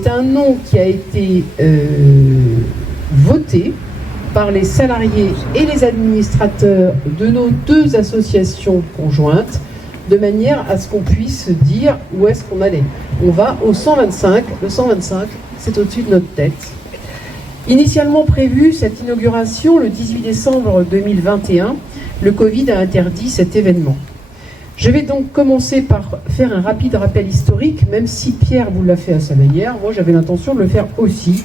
C'est un nom qui a été voté par les salariés et les administrateurs de nos deux associations conjointes, de manière à ce qu'on puisse dire où est-ce qu'on allait. On va au 125, le 125, c'est au-dessus de notre tête. Initialement prévue, cette inauguration le 18 décembre 2021, le Covid a interdit cet événement. Je vais donc commencer par faire un rapide rappel historique, même si Pierre vous l'a fait à sa manière. Moi, j'avais l'intention de le faire aussi,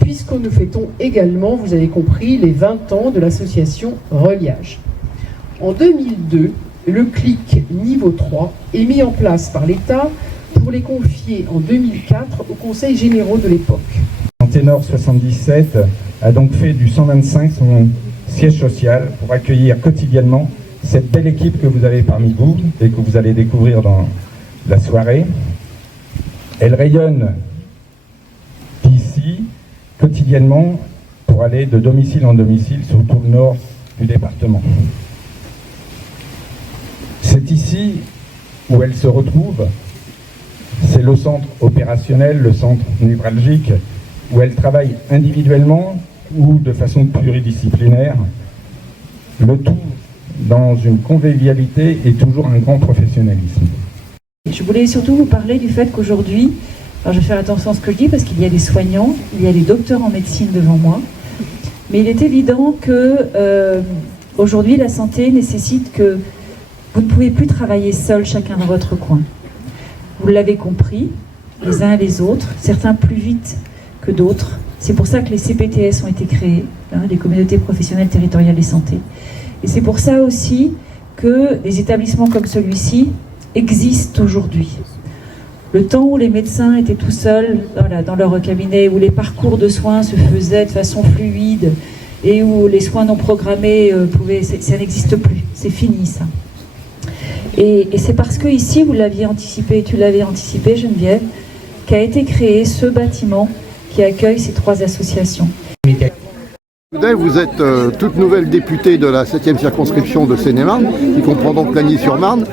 puisque nous fêtons également, vous avez compris, les 20 ans de l'association Reliage. En 2002, le CLIC niveau 3 est mis en place par l'État pour les confier en 2004 au Conseil généraux de l'époque. Ténor 77 a donc fait du 125 son siège social pour accueillir quotidiennement cette belle équipe que vous avez parmi vous et que vous allez découvrir dans la soirée. Elle rayonne d'ici quotidiennement pour aller de domicile en domicile sur tout le nord du département. C'est ici où elle se retrouve, c'est le centre opérationnel, le centre névralgique, où elle travaille individuellement ou de façon pluridisciplinaire, le tout dans une convivialité et toujours un grand professionnalisme. Je voulais surtout vous parler du fait qu'aujourd'hui, alors je vais faire attention à ce que je dis parce qu'il y a des soignants, il y a des docteurs en médecine devant moi, mais il est évident que aujourd'hui la santé nécessite que vous ne pouvez plus travailler seul chacun dans votre coin. Vous l'avez compris, les uns et les autres, certains plus vite que d'autres. C'est pour ça que les CPTS ont été créés, les communautés professionnelles territoriales de santé. Et c'est pour ça aussi que des établissements comme celui-ci existent aujourd'hui. Le temps où les médecins étaient tout seuls dans leur cabinet, où les parcours de soins se faisaient de façon fluide et où les soins non programmés ça n'existe plus. C'est fini ça. Et c'est parce que ici, vous l'aviez anticipé, tu l'avais anticipé Geneviève, qu'a été créé ce bâtiment qui accueille ces trois associations. Vous êtes toute nouvelle députée de la 7e circonscription de Seine-et-Marne, qui comprend donc Lagny-sur-Marne,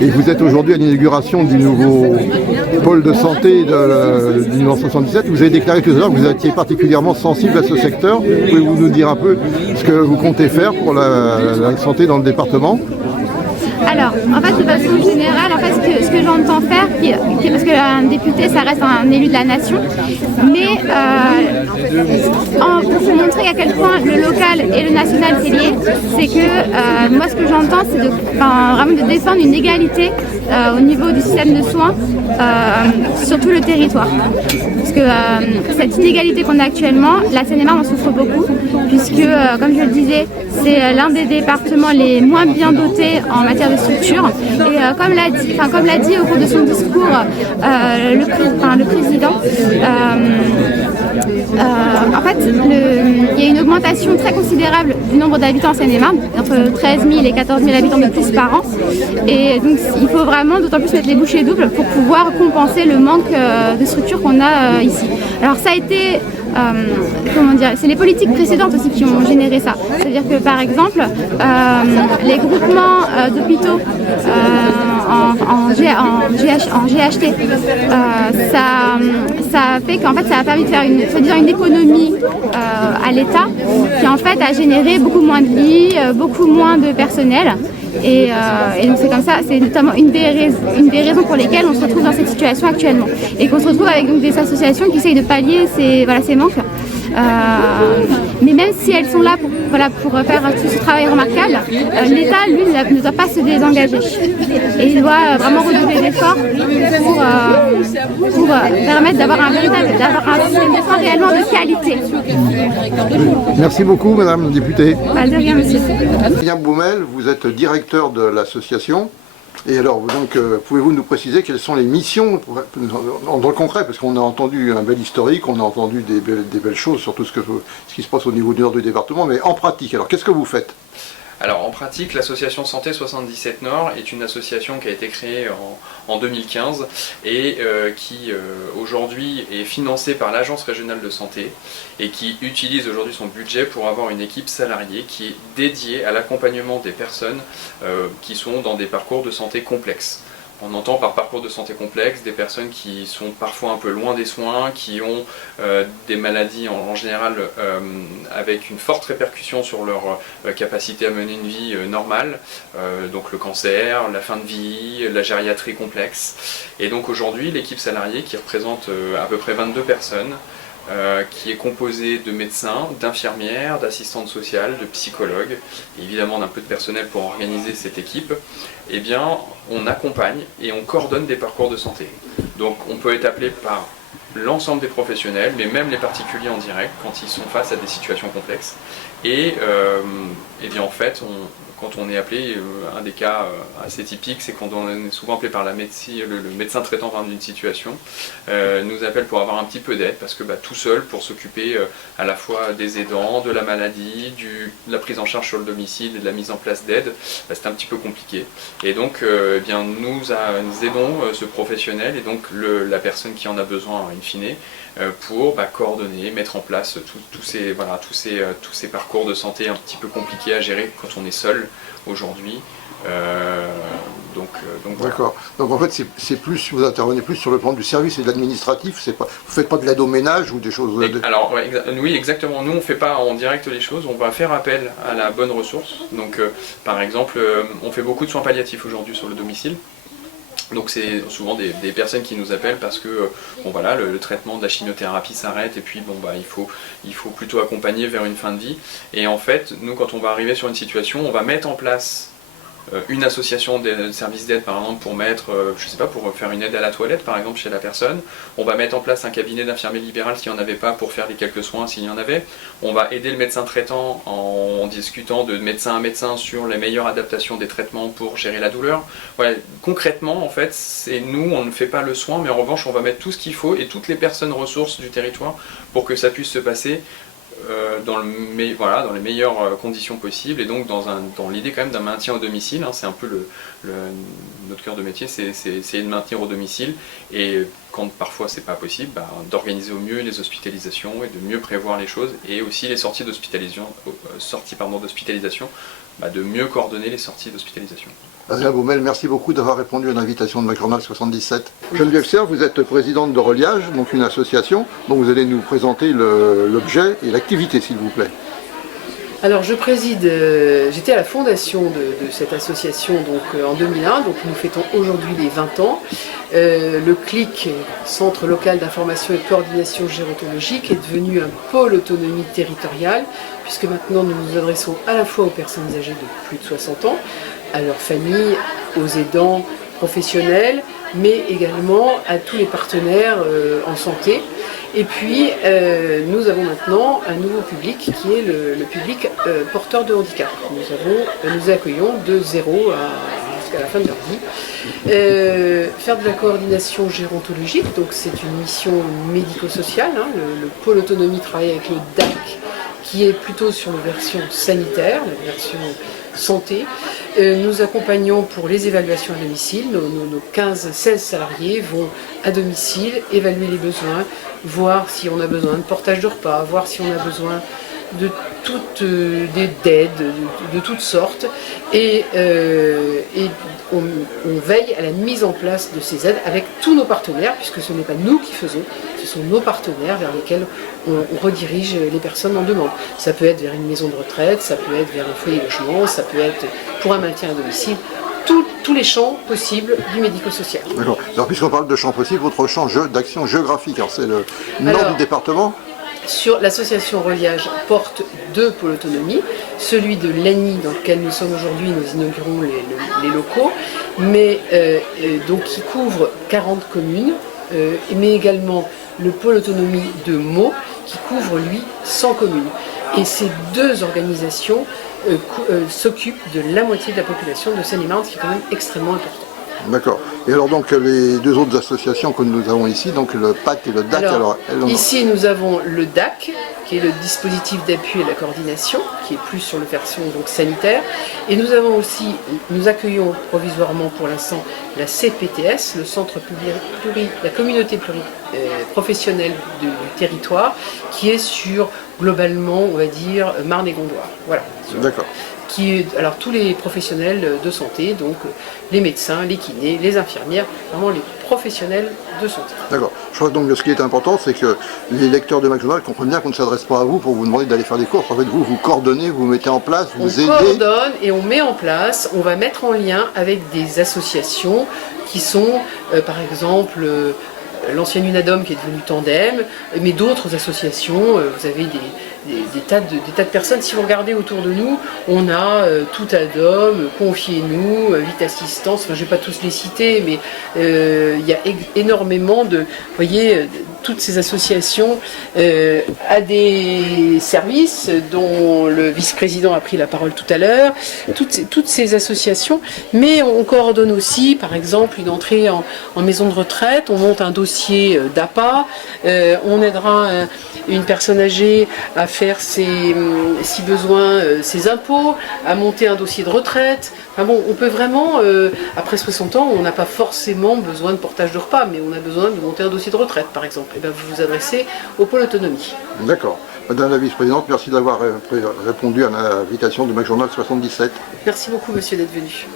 et vous êtes aujourd'hui à l'inauguration du nouveau pôle de santé du numéro 77. Vous avez déclaré tout à l'heure que vous étiez particulièrement sensible à ce secteur. Pouvez-vous nous dire un peu ce que vous comptez faire pour la santé dans le département ? Alors, en fait, de façon générale, ce que j'entends faire, parce qu'un député, ça reste un élu de la nation, mais pour vous montrer à quel point le local et le national c'est lié, c'est que moi, ce que j'entends, c'est vraiment de défendre une égalité au niveau du système de soins sur tout le territoire. Parce que cette inégalité qu'on a actuellement, la Seine-et-Marne en souffre beaucoup, puisque, comme je le disais, c'est l'un des départements les moins bien dotés en matière de structure. Et comme l'a dit au cours de son discours le président, en fait, il y a une augmentation très considérable du nombre d'habitants en Seine-et-Marne, entre 13 000 et 14 000 habitants de plus par an. Et donc, il faut vraiment d'autant plus mettre les bouchées doubles pour pouvoir compenser le manque de structure qu'on a ici. Alors, ça a été... c'est les politiques précédentes aussi qui ont généré ça. C'est-à-dire que par exemple, les groupements d'hôpitaux en GHT, ça a fait qu'en fait ça a permis de faire une économie à l'État qui en fait a généré beaucoup moins de lits, beaucoup moins de personnel. Et donc c'est comme ça, c'est notamment une des raisons pour lesquelles on se retrouve dans cette situation actuellement. Et qu'on se retrouve avec donc, des associations qui essayent de pallier ces manques. Mais même si elles sont là pour faire tout ce travail remarquable, l'État, lui, ne doit pas se désengager. Et il doit vraiment redoubler d'efforts pour permettre d'avoir un système de soins réellement de qualité. Merci beaucoup, Madame la députée. De rien, monsieur. William Boumel, vous êtes directeur de l'association. Et alors, donc, pouvez-vous nous préciser quelles sont les missions dans le concret, parce qu'on a entendu un bel historique, on a entendu des belles choses sur tout ce qui se passe au niveau du nord du département, mais en pratique, alors qu'est-ce que vous faites ? Alors en pratique, l'association Santé 77 Nord est une association qui a été créée en 2015 et qui aujourd'hui est financée par l'Agence régionale de santé et qui utilise aujourd'hui son budget pour avoir une équipe salariée qui est dédiée à l'accompagnement des personnes qui sont dans des parcours de santé complexes. On entend par parcours de santé complexe des personnes qui sont parfois un peu loin des soins, qui ont des maladies en général avec une forte répercussion sur leur capacité à mener une vie normale, donc le cancer, la fin de vie, la gériatrie complexe. Et donc aujourd'hui, l'équipe salariée qui représente à peu près 22 personnes, qui est composée de médecins, d'infirmières, d'assistantes sociales, de psychologues, et évidemment d'un peu de personnel pour organiser cette équipe, eh bien on accompagne et on coordonne des parcours de santé. Donc on peut être appelé par l'ensemble des professionnels, mais même les particuliers en direct quand ils sont face à des situations complexes. Et bien en fait, quand on est appelé, un des cas assez typiques, c'est quand on est souvent appelé par la médecine, le médecin traitant d'une situation, nous appelle pour avoir un petit peu d'aide, parce que tout seul, pour s'occuper à la fois des aidants, de la maladie, de la prise en charge sur le domicile et de la mise en place d'aide, c'est un petit peu compliqué. Et donc nous aidons ce professionnel et donc la personne qui en a besoin in fine, pour coordonner, mettre en place tous ces parcours de santé un petit peu compliqués à gérer quand on est seul aujourd'hui. Donc voilà. D'accord. Donc en fait, c'est plus, vous intervenez plus sur le plan du service et de l'administratif. Vous ne faites pas de l'aide au ménage ou des choses. Alors oui, exactement. Nous, on ne fait pas en direct les choses. On va faire appel à la bonne ressource. Donc par exemple, on fait beaucoup de soins palliatifs aujourd'hui sur le domicile. Donc c'est souvent des personnes qui nous appellent parce que le traitement de la chimiothérapie s'arrête et puis il faut plutôt accompagner vers une fin de vie. Et en fait, nous quand on va arriver sur une situation, on va mettre en place une association de services d'aide par exemple pour faire une aide à la toilette par exemple chez la personne. On va mettre en place un cabinet d'infirmier libéral s'il n'y en avait pas pour faire les quelques soins s'il y en avait. On va aider le médecin traitant en discutant de médecin à médecin sur les meilleures adaptations des traitements pour gérer la douleur. Voilà, concrètement en fait, on ne fait pas le soin, mais en revanche on va mettre tout ce qu'il faut et toutes les personnes ressources du territoire pour que ça puisse se passer dans les meilleures conditions possibles et donc dans l'idée quand même d'un maintien au domicile, hein. C'est un peu notre cœur de métier, c'est essayer de maintenir au domicile et quand parfois c'est pas possible, d'organiser au mieux les hospitalisations et de mieux prévoir les choses et aussi les sorties d'hospitalisation, de mieux coordonner les sorties d'hospitalisation. Adrien Baumel, merci beaucoup d'avoir répondu à l'invitation de Macronal 77. Geneviève Serre, vous êtes présidente de Reliage, donc une association, dont vous allez nous présenter l'objet et l'activité, s'il vous plaît. Alors j'étais à la fondation de cette association en 2001, donc nous fêtons aujourd'hui les 20 ans. Le CLIC, Centre local d'information et de coordination gérontologique, est devenu un pôle autonomie territoriale, puisque maintenant nous nous adressons à la fois aux personnes âgées de plus de 60 ans, à leurs familles, aux aidants professionnels, mais également à tous les partenaires en santé. Et puis, nous avons maintenant un nouveau public qui est le public porteur de handicap. Nous accueillons de 0 jusqu'à la fin de leur vie. Faire de la coordination gérontologique, donc c'est une mission médico-sociale. Le pôle autonomie travaille avec le DAC, qui est plutôt sur la version sanitaire, la version santé. Nous accompagnons pour les évaluations à domicile. Nos 15-16 salariés vont à domicile évaluer les besoins, voir si on a besoin de portage de repas, voir si on a besoin de d'aides de toutes sortes et on veille à la mise en place de ces aides avec tous nos partenaires, puisque ce n'est pas nous qui faisons, ce sont nos partenaires vers lesquels on redirige les personnes en demande. Ça peut être vers une maison de retraite, ça peut être vers un foyer de logement, ça peut être pour un maintien à domicile. Tous les champs possibles du médico-social. D'accord. Alors puisqu'on parle de champs possibles, votre champ d'action géographique, c'est le nord du département. Sur l'association Reliage porte 2 pôles autonomie, celui de Lagny dans lequel nous sommes aujourd'hui, nous inaugurons les locaux, mais donc qui couvre 40 communes, mais également le pôle autonomie de Meaux qui couvre lui 100 communes. Et ces 2 organisations s'occupent de la moitié de la population de Seine-et-Marne, ce qui est quand même extrêmement important. D'accord. Et alors donc les 2 autres associations que nous avons ici, donc le PAC et le DAC. Ici nous avons le DAC, qui est le dispositif d'appui à la coordination, qui est plus sur la version sanitaire. Et nous avons aussi, nous accueillons provisoirement pour l'instant la CPTS, le centre la communauté professionnelle du territoire, qui est sur globalement, on va dire, Marne et Gondoire. Voilà. D'accord. alors tous les professionnels de santé, donc les médecins, les kinés, les infirmières, vraiment les professionnels de santé. D'accord. Je crois donc que ce qui est important, c'est que les lecteurs de McDonald's comprennent bien qu'on ne s'adresse pas à vous pour vous demander d'aller faire des courses. En fait, vous coordonnez, vous mettez en place, vous aidez. On coordonne et on met en place, on va mettre en lien avec des associations qui sont, par exemple, l'ancienne UNADOM qui est devenue Tandem, mais d'autres associations, vous avez des tas de personnes. Si vous regardez autour de nous, on a Tout Adom, Confiez-nous, Vite Assistance, enfin je ne vais pas tous les citer, mais il y a énormément de, vous voyez, toutes ces associations à des services dont le vice-président a pris la parole tout à l'heure, toutes ces associations, mais on coordonne aussi, par exemple, une entrée en maison de retraite, on monte un dossier d'APA, on aidera une personne âgée à faire si besoin ses impôts, à monter un dossier de retraite. Enfin bon, on peut vraiment, après 60 ans, on n'a pas forcément besoin de portage de repas, mais on a besoin de monter un dossier de retraite, par exemple. Et bien, vous vous adressez au pôle autonomie. D'accord. Madame la vice-présidente, merci d'avoir répondu à l'invitation de McJournal 77. Merci beaucoup, monsieur, d'être venu.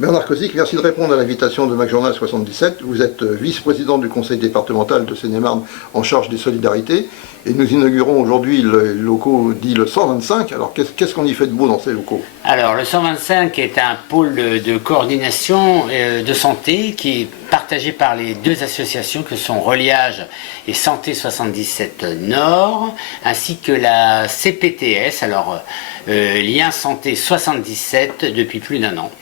Bernard Kozik, merci de répondre à l'invitation de McJournal 77. Vous êtes vice-président du conseil départemental de Seine-et-Marne en charge des solidarités. Et nous inaugurons aujourd'hui le locaux dit le 125. Alors qu'est-ce qu'on y fait de beau dans ces locaux? Alors le 125 est un pôle de coordination de santé qui est partagé par les deux associations que sont Reliage et Santé 77 Nord, ainsi que la CPTS, alors Lien Santé 77 depuis plus d'1 an.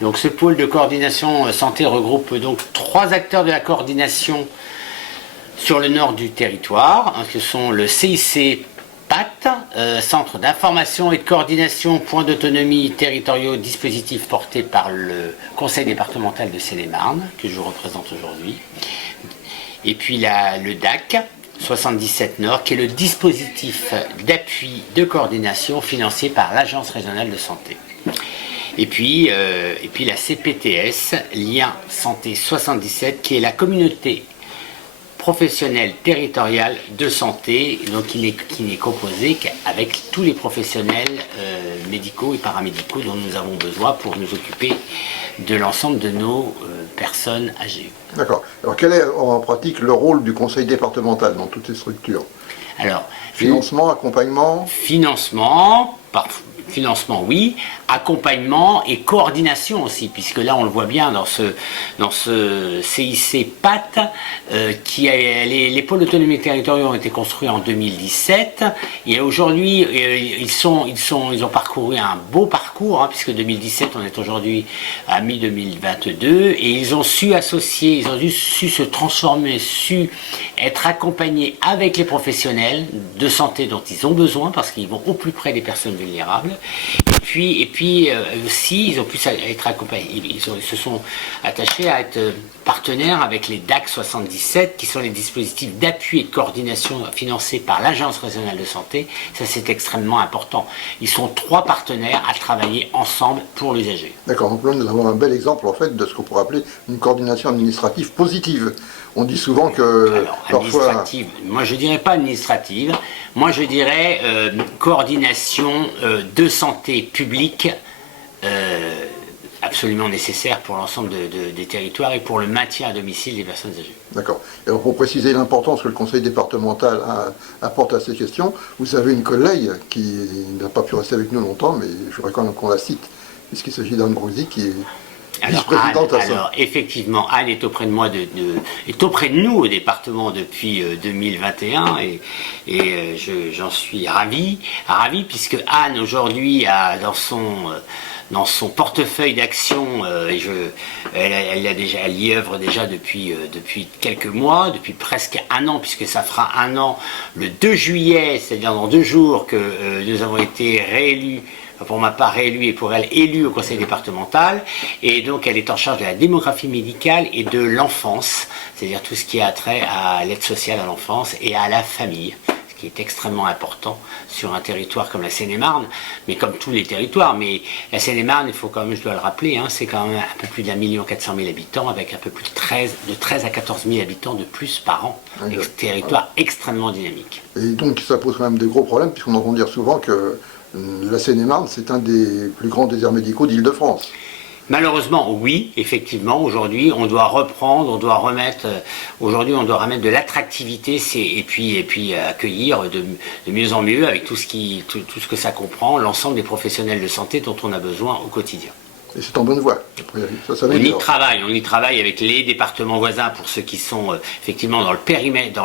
Donc ce pôle de coordination santé regroupe donc 3 acteurs de la coordination sur le nord du territoire, ce sont le CIC PAT, Centre d'information et de coordination, point d'autonomie territoriaux, dispositif porté par le conseil départemental de Seine-et-Marne, que je représente aujourd'hui, et puis le DAC 77 Nord, qui est le dispositif d'appui de coordination financé par l'Agence régionale de santé. Et puis la CPTS, Lien Santé 77, qui est la communauté professionnelle territoriale de santé, donc qui n'est composée qu'avec tous les professionnels médicaux et paramédicaux dont nous avons besoin pour nous occuper de l'ensemble de nos personnes âgées. D'accord. Alors quel est en pratique le rôle du conseil départemental dans toutes ces structures? Alors, financement, accompagnement? Financement, oui, accompagnement et coordination aussi, puisque là on le voit bien dans ce CIC PAT, les pôles d'autonomie territoriaux ont été construits en 2017, et aujourd'hui ils ont parcouru un beau parcours, puisque 2017 on est aujourd'hui à mi-2022, et ils ont su associer, ils ont su se transformer, su être accompagnés avec les professionnels de santé dont ils ont besoin, parce qu'ils vont au plus près des personnes vulnérables. Et puis aussi, ils ont pu être accompagnés, ils se sont attachés à être partenaires avec les DAC 77, qui sont les dispositifs d'appui et de coordination financés par l'Agence régionale de santé. Ça, c'est extrêmement important. Ils sont 3 partenaires à travailler ensemble pour l'usager. D'accord, donc là, nous avons un bel exemple, en fait, de ce qu'on pourrait appeler une coordination administrative positive. On dit souvent que... Alors, administrative, moi je dirais pas administrative, moi je dirais coordination de santé publique absolument nécessaire pour l'ensemble des territoires et pour le maintien à domicile des personnes âgées. D'accord. Et alors pour préciser l'importance que le conseil départemental apporte à ces questions, vous avez une collègue qui n'a pas pu rester avec nous longtemps, mais je voudrais quand même qu'on la cite, puisqu'il s'agit d'Anne Brouzy qui est... Alors effectivement, Anne est auprès de moi, est auprès de nous au département depuis 2021 et j'en suis ravi puisque Anne aujourd'hui a dans son portefeuille d'action, elle y œuvre déjà depuis quelques mois, depuis presque 1 an, puisque ça fera 1 an le 2 juillet, c'est-à-dire dans 2 jours que nous avons été réélus, pour ma part réélue et pour elle élue au conseil départemental, et donc elle est en charge de la démographie médicale et de l'enfance, c'est-à-dire tout ce qui a trait à l'aide sociale à l'enfance et à la famille, ce qui est extrêmement important sur un territoire comme la Seine-et-Marne, mais comme tous les territoires. Mais la Seine-et-Marne, il faut quand même, je dois le rappeler, c'est quand même un peu plus d'1 400 000 habitants, avec un peu plus de 13 à 14 000 habitants de plus par an. Un territoire extrêmement dynamique. Et donc ça pose quand même des gros problèmes, puisqu'on entend dire souvent que la Seine-et-Marne, c'est un des plus grands déserts médicaux d'Île-de-France. Malheureusement, oui, effectivement, aujourd'hui, on doit reprendre, on doit remettre de l'attractivité et puis accueillir de mieux en mieux avec tout ce que ça comprend, l'ensemble des professionnels de santé dont on a besoin au quotidien. Et c'est en bonne voie. On y travaille avec les départements voisins pour ceux qui sont effectivement dans le périmètre,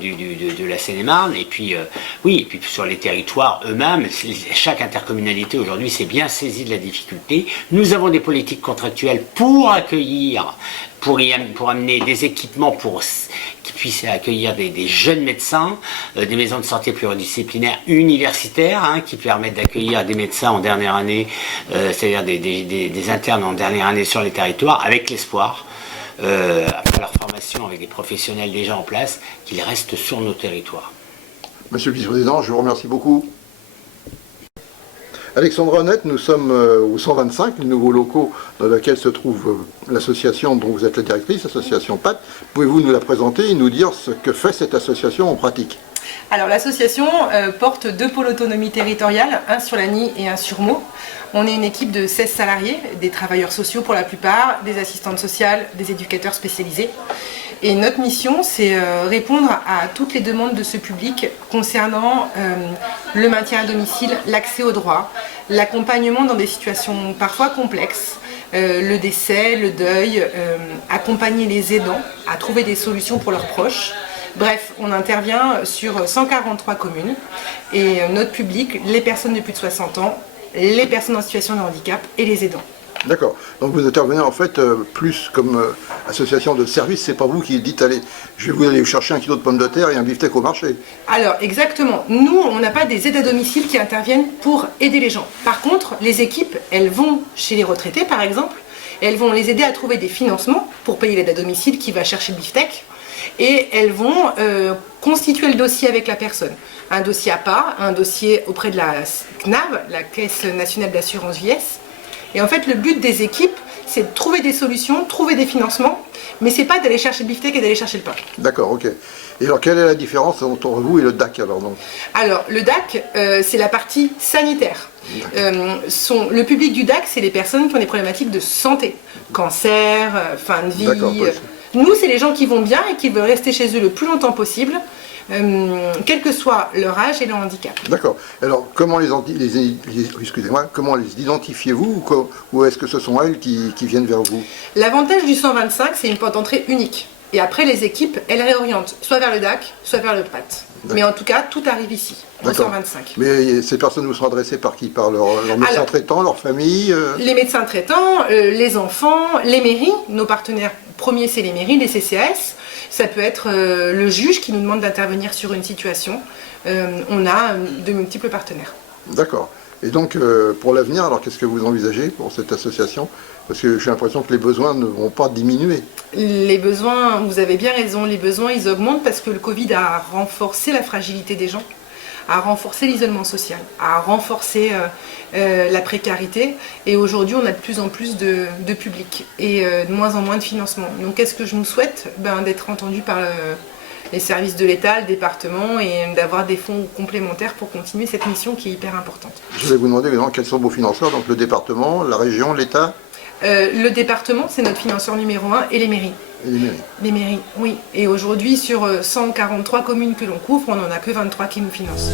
de la Seine-et-Marne. Et puis, et puis sur les territoires eux-mêmes, chaque intercommunalité aujourd'hui s'est bien saisie de la difficulté. Nous avons des politiques contractuelles pour accueillir, pour amener des équipements qui puissent accueillir des jeunes médecins, des maisons de santé pluridisciplinaires universitaires, qui permettent d'accueillir des médecins en dernière année, c'est-à-dire des internes en dernière année sur les territoires, avec l'espoir, après leur formation avec des professionnels déjà en place, qu'ils restent sur nos territoires. Monsieur le Vice-président, je vous remercie beaucoup. Alexandra Honnête, nous sommes au 125, les nouveaux locaux dans lesquels se trouve l'association dont vous êtes la directrice, l'association PAT. Pouvez-vous nous la présenter et nous dire ce que fait cette association en pratique? Alors l'association porte 2 pôles autonomie territoriale, un sur Lagny et un sur Meaux. On est une équipe de 16 salariés, des travailleurs sociaux pour la plupart, des assistantes sociales, des éducateurs spécialisés. Et notre mission, c'est répondre à toutes les demandes de ce public concernant le maintien à domicile, l'accès aux droits, l'accompagnement dans des situations parfois complexes, le décès, le deuil, accompagner les aidants à trouver des solutions pour leurs proches. Bref, on intervient sur 143 communes et notre public, les personnes de plus de 60 ans, les personnes en situation de handicap et les aidants. D'accord. Donc vous intervenez en fait plus comme association de service, c'est pas vous qui dites allez, je vais vous aller chercher 1 kilo de pommes de terre et un beefsteak au marché. Alors exactement, nous on n'a pas des aides à domicile qui interviennent pour aider les gens. Par contre, les équipes, elles vont chez les retraités par exemple, et elles vont les aider à trouver des financements pour payer l'aide à domicile qui va chercher le beefsteak. Et elles vont constituer le dossier avec la personne. Un dossier à part, un dossier auprès de la CNAV, la Caisse nationale d'assurance vieillesse. Et en fait, le but des équipes, c'est de trouver des solutions, trouver des financements, mais c'est pas d'aller chercher le beefsteak et d'aller chercher le pain. D'accord, ok. Et alors, quelle est la différence entre vous et le DAC alors donc? Alors, le DAC, c'est la partie sanitaire. Le public du DAC, c'est les personnes qui ont des problématiques de santé, cancer, fin de vie. D'accord, Nous, c'est les gens qui vont bien et qui veulent rester chez eux le plus longtemps possible, quel que soit leur âge et leur handicap. D'accord. Alors, comment comment les identifiez-vous ou est-ce que ce sont elles qui viennent vers vous? L'avantage du 125, c'est une porte d'entrée unique. Et après, les équipes, elles réorientent soit vers le DAC, soit vers le PAT. Mais en tout cas, tout arrive ici, au 125. Mais ces personnes vous sont adressées par qui? Par leur médecin traitant, leur famille Les médecins traitants, les enfants, les mairies. Nos partenaires premiers, c'est les mairies, les CCAS. Ça peut être le juge qui nous demande d'intervenir sur une situation. On a de multiples partenaires. D'accord. Et donc, pour l'avenir, alors qu'est-ce que vous envisagez pour cette association? Parce que j'ai l'impression que les besoins ne vont pas diminuer. Les besoins, vous avez bien raison, les besoins ils augmentent parce que le Covid a renforcé la fragilité des gens, a renforcé l'isolement social, a renforcé la précarité. Et aujourd'hui, on a de plus en plus de public et de moins en moins de financement. Donc, qu'est-ce que je nous souhaite? D'être entendu par les services de l'État, le département, et d'avoir des fonds complémentaires pour continuer cette mission qui est hyper importante. Je vais vous demander maintenant quels sont vos financeurs, donc le département, la région, l'État? Le département, c'est notre financeur numéro 1 et les mairies. Et les mairies? Les mairies, oui. Et aujourd'hui, sur 143 communes que l'on couvre, on n'en a que 23 qui nous financent.